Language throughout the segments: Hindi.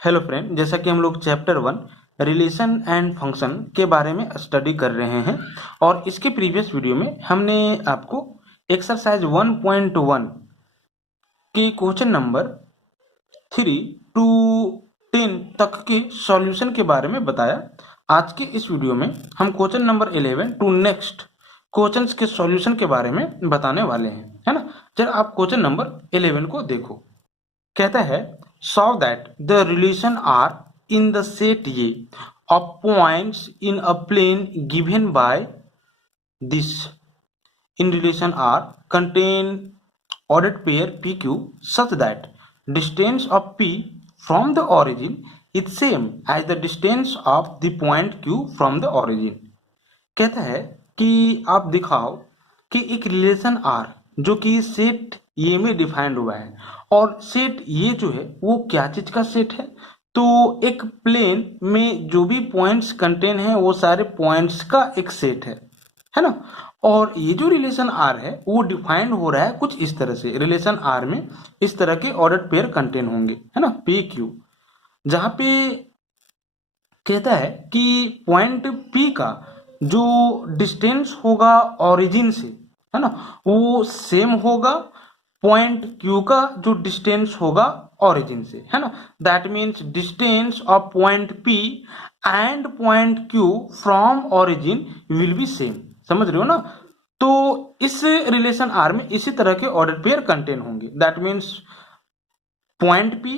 हेलो फ्रेंड, जैसा कि हम लोग चैप्टर 1 रिलेशन एंड फंक्शन के बारे में स्टडी कर रहे हैं और इसके प्रीवियस वीडियो में हमने आपको एक्सरसाइज 1.1 के क्वेश्चन नंबर 3 टू 10 तक के सॉल्यूशन के बारे में बताया। आज के इस वीडियो में हम question number 11 to next questions के सॉल्यूशन के बारे में बताने वाले हैं, है ना। जरा आप क्वेश्चन नंबर 11 को देखो। कहता है solve that the relation R in the set A of points in a plane given by this in relation R contain ordered pair PQ such that distance of P from the origin is same as the distance of the point Q from the origin। कहता है कि आप दिखाओ कि एक रिलेशन R जो कि सेट ये में डिफाइंड हुआ है और सेट ये जो है वो क्या चीज का सेट है, तो एक प्लेन में जो भी पॉइंट्स कंटेन है वो सारे पॉइंट्स का एक सेट है ना। और ये जो रिलेशन आर है वो डिफाइंड हो रहा है कुछ इस तरह से। रिलेशन आर में इस तरह के ऑर्डर्ड पेयर कंटेन होंगे, है ना, पी क्यू, जहां पे कहता है कि पॉइंट पी का जो डिस्टेंस होगा ओरिजिन से, है ना, वो सेम होगा पॉइंट क्यू का जो डिस्टेंस होगा ओरिजिन से, है ना। That means distance of point P and point Q from origin will be same. समझ रहे हो ना। तो इस रिलेशन आर में इसी तरह के ऑर्डर पेयर कंटेन होंगे। दैट मीन्स पॉइंट पी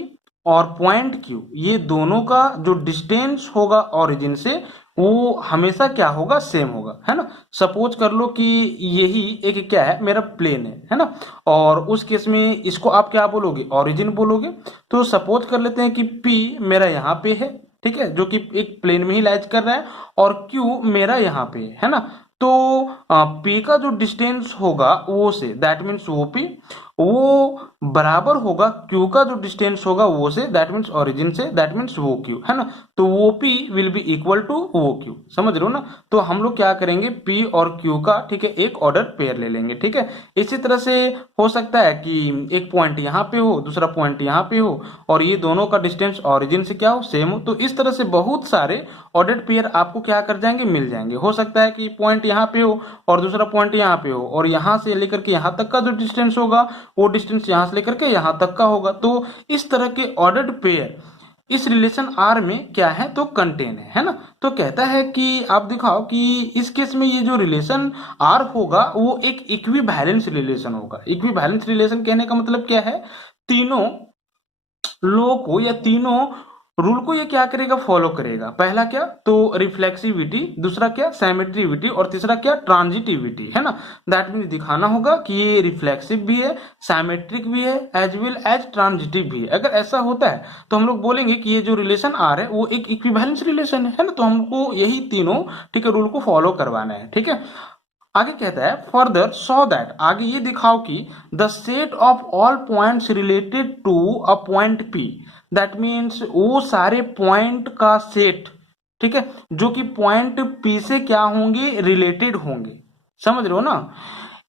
और पॉइंट क्यू ये दोनों का जो डिस्टेंस होगा ओरिजिन से वो हमेशा क्या होगा, सेम होगा, है ना। सपोज कर लो कि यही एक क्या है, मेरा प्लेन है ना। और उस केस में इसको आप क्या बोलोगे, ओरिजिन बोलोगे। तो सपोज कर लेते हैं कि पी मेरा यहाँ पे है, ठीक है, जो कि एक प्लेन में ही लाइज कर रहा है, और क्यू मेरा यहाँ पे है ना। तो पी का जो डिस्टेंस होगा वो से, दैट मीन्स वो पी वो बराबर होगा क्यू का जो डिस्टेंस होगा वो से, दैट मीन्स ओरिजिन से, दैट मीन्स वो क्यू, है ना। तो वो P will be equal to वो क्यू। समझ रहे हो ना। तो हम लोग क्या करेंगे, पी और क्यू का, ठीक है, एक ऑर्डर पेयर ले लेंगे, ठीक है। इसी तरह से हो सकता है कि एक पॉइंट यहाँ पे हो, दूसरा पॉइंट यहाँ पे हो, और ये दोनों का डिस्टेंस ओरिजिन से क्या हो, सेम हो। तो इस तरह से बहुत सारे ऑर्डर्ड पेयर आपको क्या कर जाएंगे, मिल जाएंगे। हो सकता है कि पॉइंट यहाँ पे हो और दूसरा पॉइंट यहाँ पे हो, और यहाँ से लेकर के यहाँ तक का जो डिस्टेंस होगा वो डिस्टेंस यहां से लेकर के यहां तक का होगा। तो इस तरह के ऑर्डर्ड पेयर इस रिलेशन आर में क्या है, तो कंटेन है ना। तो कहता है कि आप दिखाओ कि इस केस में ये जो रिलेशन आर होगा वो एक इक्विवेलेंस रिलेशन होगा। इक्विवेलेंस रिलेशन कहने का मतलब क्या है, तीनों लो को या तीनों रूल को ये क्या करेगा, फॉलो करेगा। पहला क्या, तो रिफ्लेक्सिविटी, दूसरा क्या, सिमेट्रिविटी, और तीसरा क्या, ट्रांजिटिविटी, है ना। दैट मीन्स दिखाना होगा कि ये रिफ्लेक्सिव भी है, सिमेट्रिक भी है, एज वेल एज ट्रांजिटिव भी है। अगर ऐसा होता है तो हम लोग बोलेंगे कि ये जो रिलेशन आर है वो एक इक्विवेलेंस रिलेशन है ना। तो हमको यही तीनों, ठीक है, रूल को फॉलो करवाना है, ठीक है। आगे कहता है फर्दर सो दैट, आगे ये दिखाओ कि the set of all points related to a point P, that means वो सारे पॉइंट का सेट, ठीक है, जो कि पॉइंट पी से क्या होंगे, रिलेटेड होंगे। समझ रहे हो ना।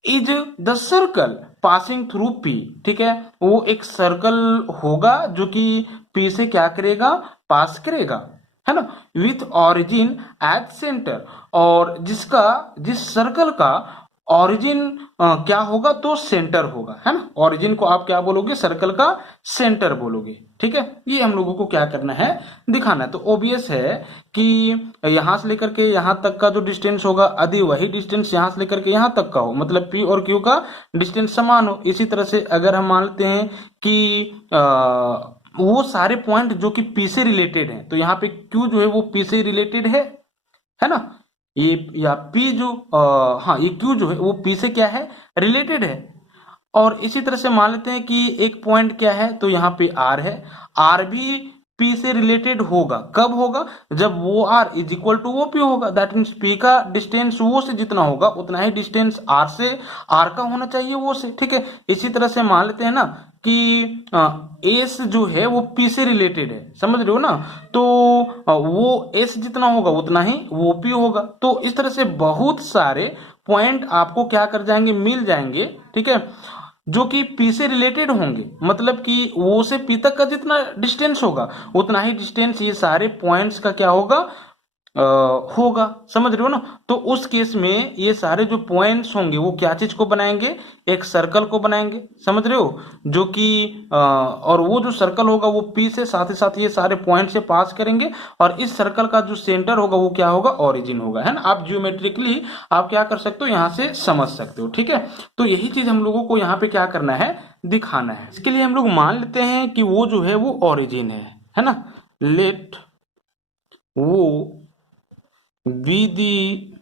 Is the circle passing through P, ठीक है, वो एक सर्कल होगा जो कि पी से क्या करेगा, पास करेगा, है ना, विथ ऑरिजिन एट सेंटर, और जिस सर्कल का ऑरिजिन क्या होगा, तो सेंटर होगा, है ना। ऑरिजिन को आप क्या बोलोगे, सर्कल का सेंटर बोलोगे, ठीक है। ये हम लोगों को क्या करना है, दिखाना है। तो ओबियस है कि यहां से लेकर के यहां तक का जो डिस्टेंस होगा यदि वही डिस्टेंस यहां से लेकर के यहां तक का हो, मतलब पी और क्यू का डिस्टेंस समान हो। इसी तरह से अगर हम मान लेते हैं कि वो सारे पॉइंट जो कि पी से रिलेटेड हैं, तो यहाँ पे क्यू जो है वो पी से रिलेटेड है ना। ये या पी जो हाँ, ये क्यू जो है वो पी से क्या है, रिलेटेड है। और इसी तरह से मान लेते हैं कि एक पॉइंट क्या है, तो यहाँ पे आर है, आर भी पी से रिलेटेड होगा। कब होगा, जब वो आर इज इक्वल टू वो पी होगा। दैट मीन्स पी का डिस्टेंस वो से जितना होगा उतना ही डिस्टेंस आर से, आर का होना चाहिए वो से, ठीक है। इसी तरह से मान लेते हैं ना कि एस जो है वो पी से रिलेटेड है। समझ रहे हो ना। तो वो एस जितना होगा उतना ही वो पी होगा। तो इस तरह से बहुत सारे पॉइंट आपको क्या कर जाएंगे, मिल जाएंगे, ठीक है। जो कि P से रिलेटेड होंगे, मतलब कि O से P तक का जितना डिस्टेंस होगा उतना ही डिस्टेंस ये सारे पॉइंट्स का क्या होगा, होगा। समझ रहे हो ना। तो उस केस में ये सारे जो पॉइंट्स होंगे वो क्या चीज को बनाएंगे, एक सर्कल को बनाएंगे। समझ रहे हो, जो कि और वो जो सर्कल होगा वो P से साथ ही साथ ये सारे पॉइंट से पास करेंगे, और इस सर्कल का जो सेंटर होगा वो क्या होगा, ओरिजिन होगा, है ना। आप जियोमेट्रिकली आप क्या कर सकते हो, यहाँ से समझ सकते हो। ठीक है, तो यही चीज हम लोगों को यहाँ पे क्या करना है, दिखाना है। इसके लिए हम लोग मान लेते हैं कि वो जो है वो ओरिजिन है ना। लेट वो बी दी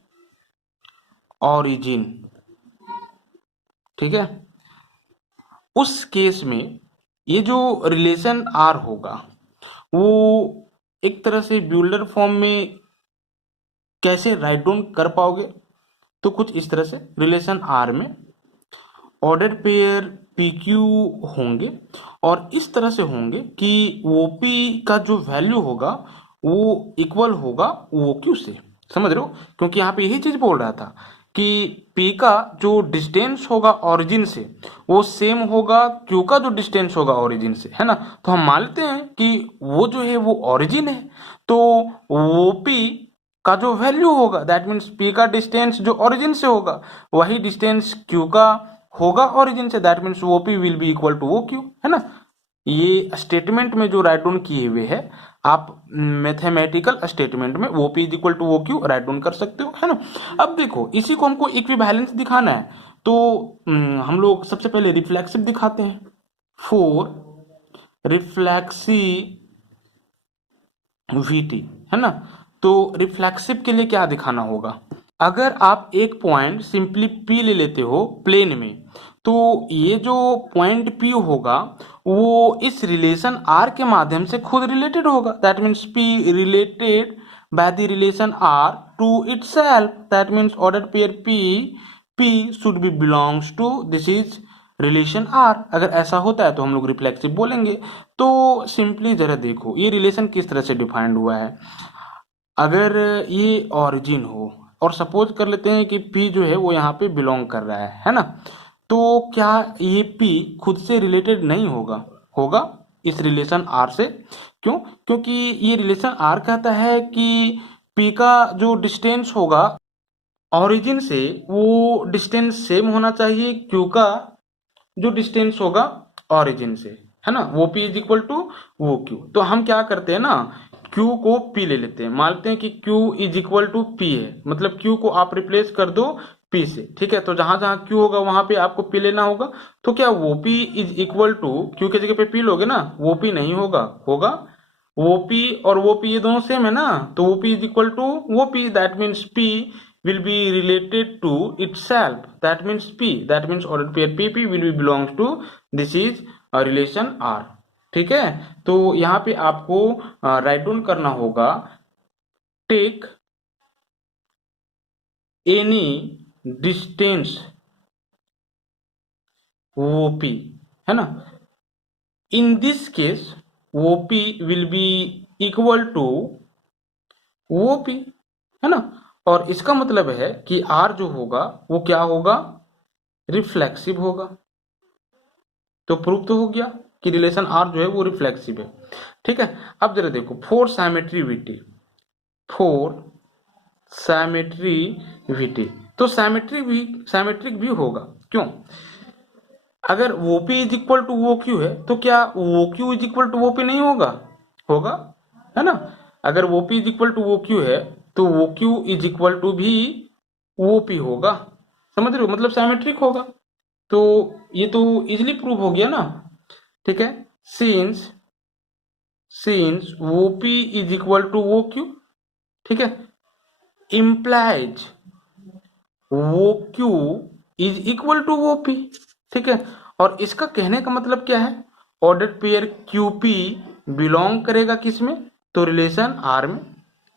ऑरिजिन। ठीक है, उस केस में ये जो रिलेशन आर होगा वो एक तरह से ब्यूलर फॉर्म में कैसे राइट डाउन कर पाओगे, तो कुछ इस तरह से रिलेशन आर में ऑर्डर पेयर पी क्यू होंगे, और इस तरह से होंगे कि ओ पी का जो वैल्यू होगा वो इक्वल होगा ओ क्यू से। समझ रहे हो, क्योंकि यहाँ पे यही चीज बोल रहा था कि P का जो डिस्टेंस होगा ओरिजिन से वो सेम होगा Q का जो डिस्टेंस होगा ओरिजिन से, है ना। तो हम मान लेते हैं कि वो जो है वो ओरिजिन है, तो OP का जो वैल्यू होगा दैट मीन्स P का डिस्टेंस जो ओरिजिन से होगा वही डिस्टेंस Q का होगा ओरिजिन से, that means OP will be equal to OQ, है ना। ये स्टेटमेंट में जो राइट डाउन किए हुए है आप मैथमेटिकल स्टेटमेंट में OP is equal to OQ write down कर सकते हो, है ना। अब देखो इसी को हमको इक्विवेलेंस दिखाना है, तो हम लोग सबसे पहले रिफ्लेक्सिव दिखाते हैं। फॉर रिफ्लेक्सिविटी, है ना। तो रिफ्लेक्सिव के लिए क्या दिखाना होगा, अगर आप एक पॉइंट सिंपली P ले लेते हो प्लेन में, तो ये जो पॉइंट P होगा वो इस रिलेशन R के माध्यम से खुद रिलेटेड होगा, that means P related by the relation R to itself, that means order pair P should be belongs to this is relation R। अगर ऐसा होता है तो हम लोग रिफ्लेक्सिव बोलेंगे। तो सिंपली जरा देखो ये रिलेशन किस तरह से डिफाइंड हुआ है। अगर ये ओरिजिन हो और सपोज कर लेते हैं कि P जो है वो यहाँ पे बिलोंग कर रहा है ना, तो क्या ये P खुद से रिलेटेड नहीं होगा, होगा इस रिलेशन R से। क्यों, क्योंकि ये रिलेशन R कहता है कि P का जो डिस्टेंस होगा ओरिजिन से वो डिस्टेंस सेम होना चाहिए Q का जो डिस्टेंस होगा ओरिजिन से, है ना। वो P इज इक्वल टू वो Q। तो हम क्या करते हैं ना, Q को P ले लेते हैं, मानते हैं कि Q is equal to P है, मतलब Q को आप रिप्लेस कर दो P से। ठीक है, तो जहां जहां Q होगा वहां पे आपको P लेना होगा। तो क्या वो P is equal to Q की जगह पे P लोगे ना, वो P नहीं होगा, होगा वो P और वो P, ये दोनों सेम है ना, तो वो P इज इक्वल टू वो P, that means P will be related to itself, that means P, that means ordered pair PP will be belongs to this is a relation R। ठीक है, तो यहाँ पे आपको राइट डाउन करना होगा टेक एनी डिस्टेंस OP, है ना। In this case OP will be equal to OP, है ना। और इसका मतलब है कि R जो होगा वो क्या होगा, रिफ्लेक्सिव होगा। तो प्रूफ तो हो गया कि रिलेशन R जो है वो रिफ्लेक्सिव है। ठीक है, अब जरा देखो फोर सैमेट्रिविटी, तो सैमेट्रिक भी होगा। क्यों, अगर OP is equal to OQ है तो क्या OQ is equal to OP नहीं होगा, होगा, है ना। अगर OP is equal to OQ है तो OQ इज इक्वल टू भी OP होगा। समझ रहे हो, मतलब सैमेट्रिक होगा। तो ये तो इजिली प्रूव हो गया ना। ठीक है, since OP is equal to OQ, ठीक है, implies OQ is equal to OP। ठीक है, और इसका कहने का मतलब क्या है, ऑर्डर पेयर QP बिलोंग करेगा किस में, तो रिलेशन R में।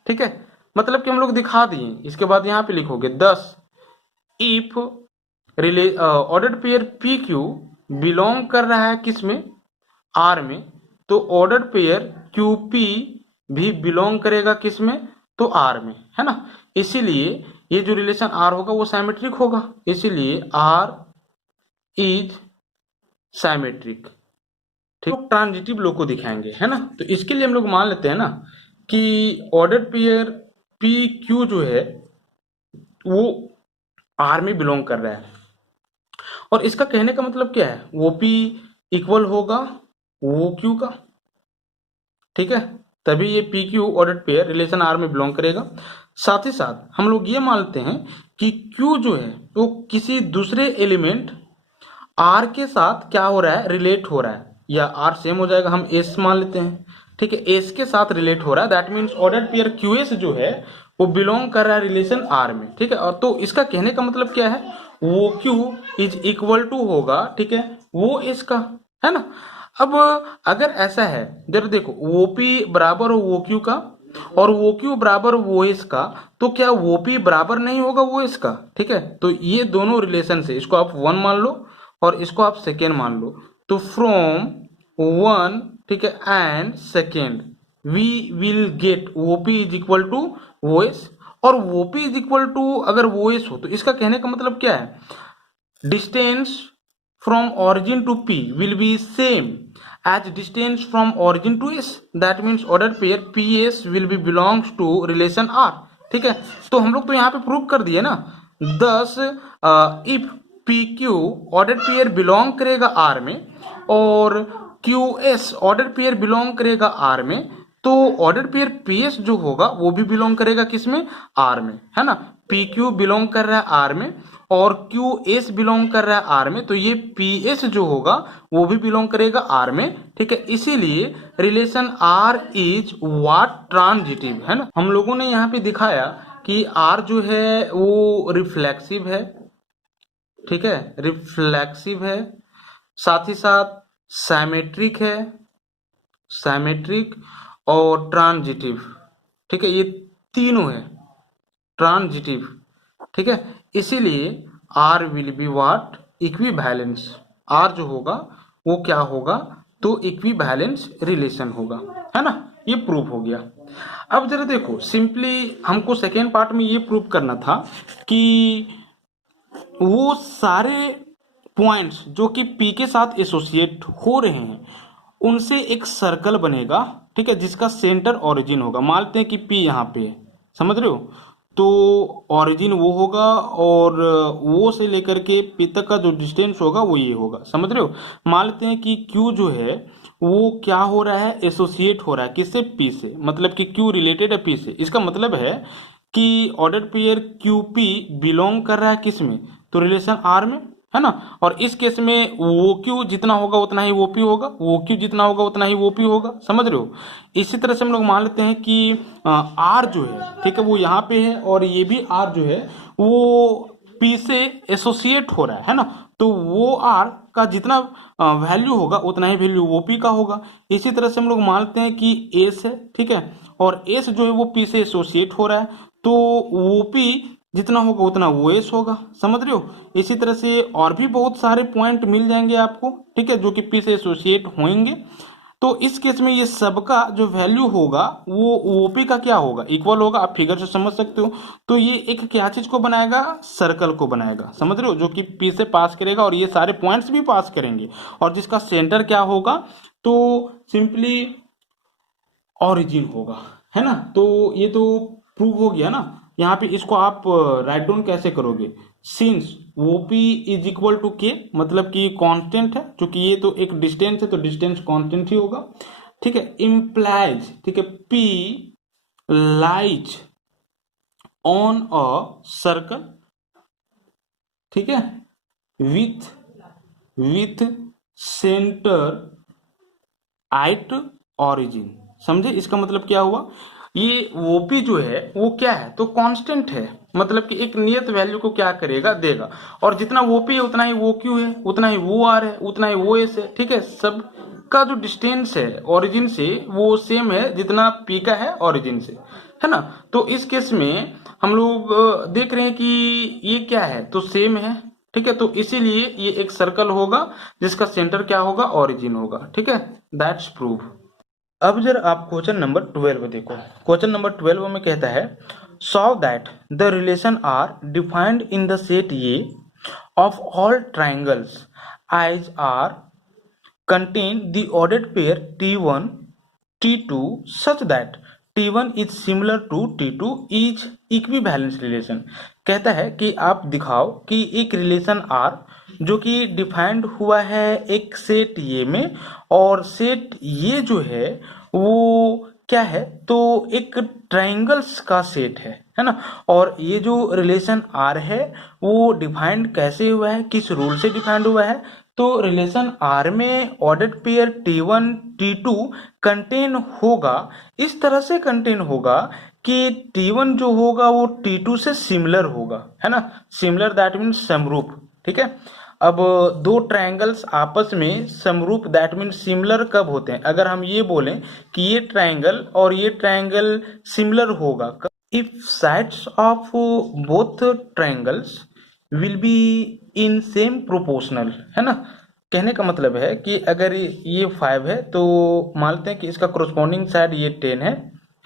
ठीक है, मतलब कि हम लोग दिखा दिए। इसके बाद यहाँ पे लिखोगे 10 if order pair PQ belong कर रहा है किस में, R में, तो ऑर्डर पेयर QP भी बिलोंग करेगा किस में, तो R में, है ना। इसीलिए ये जो रिलेशन R होगा वो सिमेट्रिक होगा, इसीलिए R इज साइमेट्रिक, ठीक। ट्रांजिटिव लो को दिखाएंगे, है ना। तो इसके लिए हम लोग मान लेते हैं ना कि ऑर्डर पेयर पी क्यू जो है वो आर में बिलोंग कर रहा है, और इसका कहने का मतलब क्या है, वो पी इक्वल होगा वो क्यू का, ठीक है। तभी ये P Q order pair relation R में बिलोंग करेगा। साथ ही साथ हम लोग ये मानते हैं कि क्यू जो है वो किसी दूसरे एलिमेंट आर के साथ क्या हो रहा है, रिलेट हो रहा है, या आर सेम हो जाएगा, हम एस मान लेते हैं, ठीक है। एस के साथ रिलेट हो रहा है, that means order pair Q S जो है वो बिलोंग कर रहा है रिलेशन आर में, ठीक है। और तो इसका कहने का मतलब क्या है, वो क्यू इज इक्वल टू होगा, ठीक है, वो एस का, है ना। अब अगर ऐसा है, जरा देखो, वो पी बराबर हो वो क्यू का और वो क्यू बराबर वो एस का, तो क्या वो पी बराबर नहीं होगा वो एस का, ठीक है। तो ये दोनों रिलेशन से इसको आप वन मान लो और इसको आप सेकेंड मान लो। तो फ्रॉम वन, ठीक है, and second we will get वो पी इज इक्वल टू वो एस, और वो पी इज इक्वल टू अगर वो एस हो तो इसका कहने का मतलब क्या है, distance from origin to P will be same as distance from origin to S. That means order pair PS will be belongs to relation R. ठीक है, तो हम लोग तो यहाँ पे प्रूव कर दिए ना। thus if PQ order pair belong करेगा R में और QS ऑर्डर पेयर बिलोंग करेगा R में, तो ऑर्डर पेयर PS जो होगा वो भी बिलोंग करेगा किसमें, R में, है ना। PQ बिलोंग कर रहा है R में और QS बिलोंग कर रहा है आर में, तो ये PS जो होगा वो भी बिलोंग करेगा आर में, ठीक है। इसीलिए relation R is what, transitive, है ना। हम लोगों ने यहाँ पे दिखाया कि आर जो है वो रिफ्लेक्सिव है, ठीक है, रिफ्लेक्सिव है, साथ ही साथ साइमेट्रिक है, साइमेट्रिक और ट्रांजिटिव, ठीक है, ये तीनों है ट्रांजिटिव, ठीक है। इसीलिए R will be what, equivalence, R जो होगा वो क्या होगा, तो इक्विवेलेंस रिलेशन होगा, है ना। ये प्रूफ हो गया। अब जरा देखो, सिंपली हमको सेकेंड पार्ट में ये प्रूव करना था कि वो सारे पॉइंट्स जो कि पी के साथ एसोसिएट हो रहे हैं उनसे एक सर्कल बनेगा, ठीक है, जिसका सेंटर ओरिजिन होगा। मानते हैं कि पी यहाँ पे है, समझ रहे हो, तो ओरिजिन वो होगा और वो से लेकर के पी तक का जो डिस्टेंस होगा वो ये होगा, समझ रहे हो। मान लेते हैं कि क्यू जो है वो क्या हो रहा है, एसोसिएट हो रहा है किससे, पी से, मतलब कि क्यू रिलेटेड है पी से। इसका मतलब है कि order pair Q P belong कर रहा है किस में, तो रिलेशन आर में, है ना। और इस केस में वो क्यू जितना होगा उतना ही वो पी होगा, वो क्यू जितना होगा उतना ही वो पी होगा, समझ रहे हो। इसी तरह से हम लोग मान लेते हैं कि आर जो है, ठीक है, वो यहाँ पे है और ये भी आर जो है वो पी से एसोसिएट हो रहा है ना। तो वो आर का जितना वैल्यू होगा उतना ही वैल्यू वो पी का होगा। इसी तरह से हम लोग मानते हैं कि एस है, ठीक है, और एस जो है वो पी से एसोसिएट हो रहा है, तो वो पी जितना होगा उतना वो एस होगा, समझ रहे हो। इसी तरह से और भी बहुत सारे पॉइंट मिल जाएंगे आपको, ठीक है, जो कि पी से एसोसिएट होंगे। तो इस केस में ये सबका जो वैल्यू होगा वो ओपी का क्या होगा, इक्वल होगा, आप फिगर से समझ सकते हो। तो ये एक क्या चीज को बनाएगा, सर्कल को बनाएगा, समझ रहे हो, जो कि पी से पास करेगा और ये सारे पॉइंट्स भी पास करेंगे, और जिसका सेंटर क्या होगा, तो सिंपली ऑरिजिन होगा, है ना। तो ये तो प्रूव हो गया ना। यहाँ पे इसको आप राइट डाउन कैसे करोगे, सिंस वो पी इज इक्वल टू के, मतलब कि कांस्टेंट है, क्योंकि ये तो एक डिस्टेंस है तो डिस्टेंस कांस्टेंट ही होगा, ठीक है। इम्प्लाइज, ठीक है, P lies on a circle, ठीक है, विथ सेंटर एट ऑरिजिन। समझे इसका मतलब क्या हुआ, ये ओपी जो है वो क्या है, तो कांस्टेंट है, मतलब कि एक नियत वैल्यू को क्या करेगा, देगा, और जितना ओपी है उतना ही वो क्यू है, उतना ही वो आर है, उतना ही वो एस है, ठीक है। सब का जो डिस्टेंस है ओरिजिन से वो सेम है जितना पी का है ओरिजिन से, है ना। तो इस केस में हम लोग देख रहे हैं कि ये क्या है, तो सेम है, ठीक है। तो इसीलिए ये एक सर्कल होगा जिसका सेंटर क्या होगा, ओरिजिन होगा, ठीक है, दैट्स प्रूव। अब जरा आप क्वेश्चन नंबर 12 देखो। क्वेश्चन नंबर 12 में कहता है, solve that the relation R defined in the set A of all triangles as R contain the ordered pair T1 T2 such that T1 is similar to T2 is equivalence relation। कहता है कि आप दिखाओ कि एक रिलेशन R जो कि डिफाइंड हुआ है एक सेट ये में, और सेट ये जो है वो क्या है, तो एक ट्राइंगल्स का सेट है ना। और ये जो रिलेशन R है वो डिफाइंड कैसे हुआ है, किस रूल से डिफाइंड हुआ है, तो रिलेशन R में ordered pair T1 T2 contain होगा, इस तरह से कंटेन होगा कि T1 जो होगा वो T2 से सिमिलर होगा, है ना। सिमिलर दैट मीन्स समरूप, ठीक है। अब दो ट्रायंगल्स आपस में समरूप दैट मीन्स सिमिलर कब होते हैं, अगर हम ये बोलें कि ये ट्रायंगल और ये ट्रायंगल सिमिलर होगा if sides of both triangles will be in same proportional, है ना। कहने का मतलब है कि अगर ये 5 है तो मानते हैं कि इसका कोरस्पॉन्डिंग साइड ये 10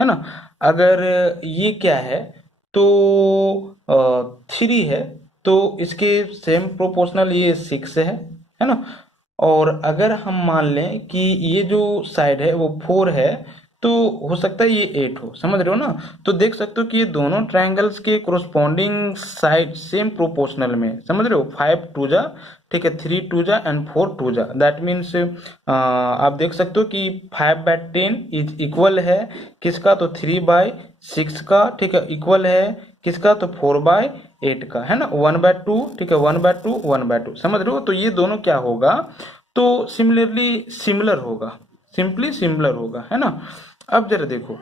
है ना। अगर ये क्या है तो 3 है तो इसके सेम प्रोपोर्शनल ये 6 है ना। और अगर हम मान लें कि ये जो साइड है वो 4 है तो हो सकता है ये 8 हो, समझ रहे हो ना। तो देख सकते हो कि ये दोनों ट्रायंगल्स के कोरस्पॉन्डिंग साइड सेम प्रोपोर्शनल में, समझ रहे हो। 5 टू जा, ठीक है, 3 टू जा एंड 4 टू जा, दैट मीन्स आप देख सकते हो कि 5/10 इज इक्वल है किसका, तो 3/6 का, ठीक है, इक्वल है किसका, तो 4/8 का, है ना। 1/2, ठीक है, 1/2 1/2, समझ रहे हो। तो ये दोनों क्या होगा, तो सिमिलरली सिमिलर होगा, सिंपली सिमिलर होगा, है ना। अब जरा देखो,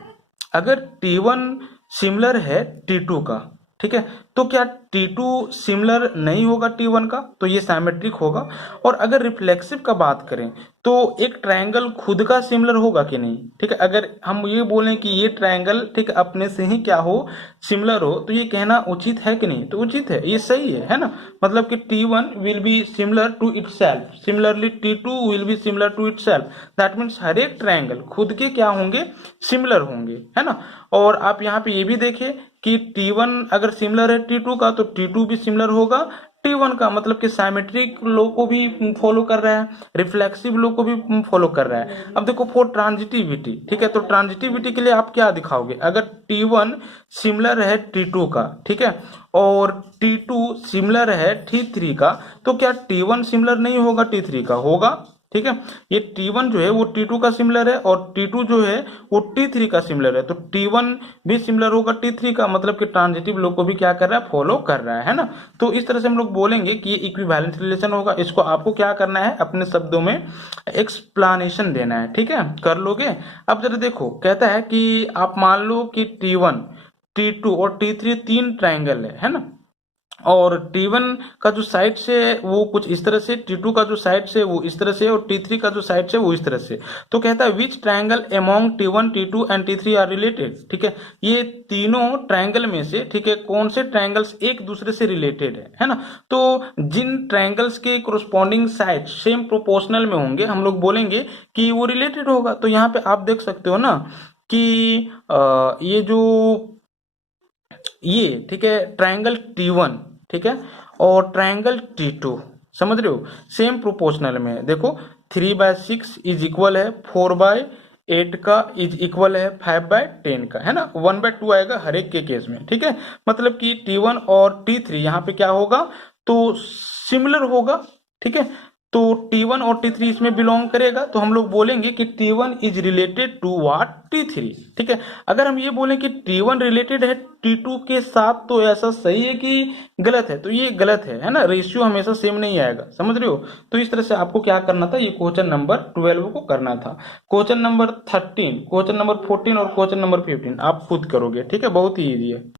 अगर T1 सिमिलर है T2 का, ठीक है, तो क्या T2 सिमिलर नहीं होगा T1 का, तो ये साइमेट्रिक होगा। और अगर रिफ्लेक्सिव का बात करें तो एक ट्रायंगल खुद का सिमिलर होगा कि नहीं, ठीक है। अगर हम ये बोलें कि ये ट्रायंगल, ठीक, अपने से ही क्या हो, सिमिलर हो, तो ये कहना उचित है कि नहीं, तो उचित है, ये सही है ना। मतलब कि T1 will be similar to itself, similarly T2 will be similar to itself, that means हर एक ट्रायंगल खुद के क्या होंगे, सिमिलर होंगे, है ना। और आप यहाँ पे ये भी देखिए कि T1 अगर सिमिलर है T2 का तो T2 भी सिमिलर होगा T1 का, मतलब कि साइमेट्रिक लो को भी फॉलो कर रहा है, रिफ्लेक्सिव लो को भी फॉलो कर रहा है। अब देखो फॉर ट्रांजिटिविटी, ठीक है, तो ट्रांजिटिविटी के लिए आप क्या दिखाओगे, अगर T1 सिमिलर है T2 का, ठीक है, और T2 सिमिलर है T3 का, तो क्या T1 सिमिलर नहीं होगा T3 का, होगा, ठीक है। ये T1 जो है वो T2 का सिमिलर है और T2 जो है वो T3 का सिमिलर है, तो T1 भी सिमिलर होगा T3 का, मतलब कि ट्रांजिटिव लो को भी क्या कर रहा है, फॉलो कर रहा है ना। तो इस तरह से हम लोग बोलेंगे कि ये इक्विवेलेंट रिलेशन होगा। इसको आपको क्या करना है, अपने शब्दों में एक्सप्लेनेशन देना है, ठीक है, कर लोगे। अब जरा देखो, कहता है कि आप मान लो कि T1 T2 और T3 तीन ट्राइंगल है ना। और T1 का जो साइड से वो कुछ इस तरह से, T2 का जो साइड से वो इस तरह से, और T3 का जो साइड से वो इस तरह से। तो कहता है which triangle among T1 T2 and T3 are related, ठीक है। ये तीनों ट्रायंगल में से, ठीक है, कौन से ट्रायंगल्स एक दूसरे से रिलेटेड है ना। तो जिन ट्रायंगल्स के कोरस्पॉन्डिंग साइड सेम प्रोपोर्शनल में होंगे हम लोग बोलेंगे कि वो रिलेटेड होगा। तो यहाँ पे आप देख सकते हो ना कि ये जो ये, ठीक है, ट्रायंगल T1, ठीक है, और ट्रायंगल T2, समझ रहे हो, सेम प्रोपोर्शनल में। देखो 3/6 इज इक्वल है 4/8 का, इज इक्वल है 5/10 का, है ना। 1/2 आएगा हर एक के केस में, ठीक है। मतलब कि T1 और T3 यहाँ पे क्या होगा, तो सिमिलर होगा, ठीक है। तो T1 और T3 इसमें बिलोंग करेगा, तो हम लोग बोलेंगे कि T1 is related to what, T3, ठीक है। अगर हम ये बोलें कि T1 रिलेटेड है T2 के साथ, तो ऐसा सही है कि गलत है, तो ये गलत है ना। रेशियो हमेशा सेम नहीं आएगा, समझ रहे हो। तो इस तरह से आपको क्या करना था, ये क्वेश्चन नंबर 12 को करना था। क्वेश्चन नंबर 13, क्वेश्चन नंबर 14 और क्वेश्चन नंबर 15 आप खुद करोगे, ठीक है, बहुत ही ईजी है।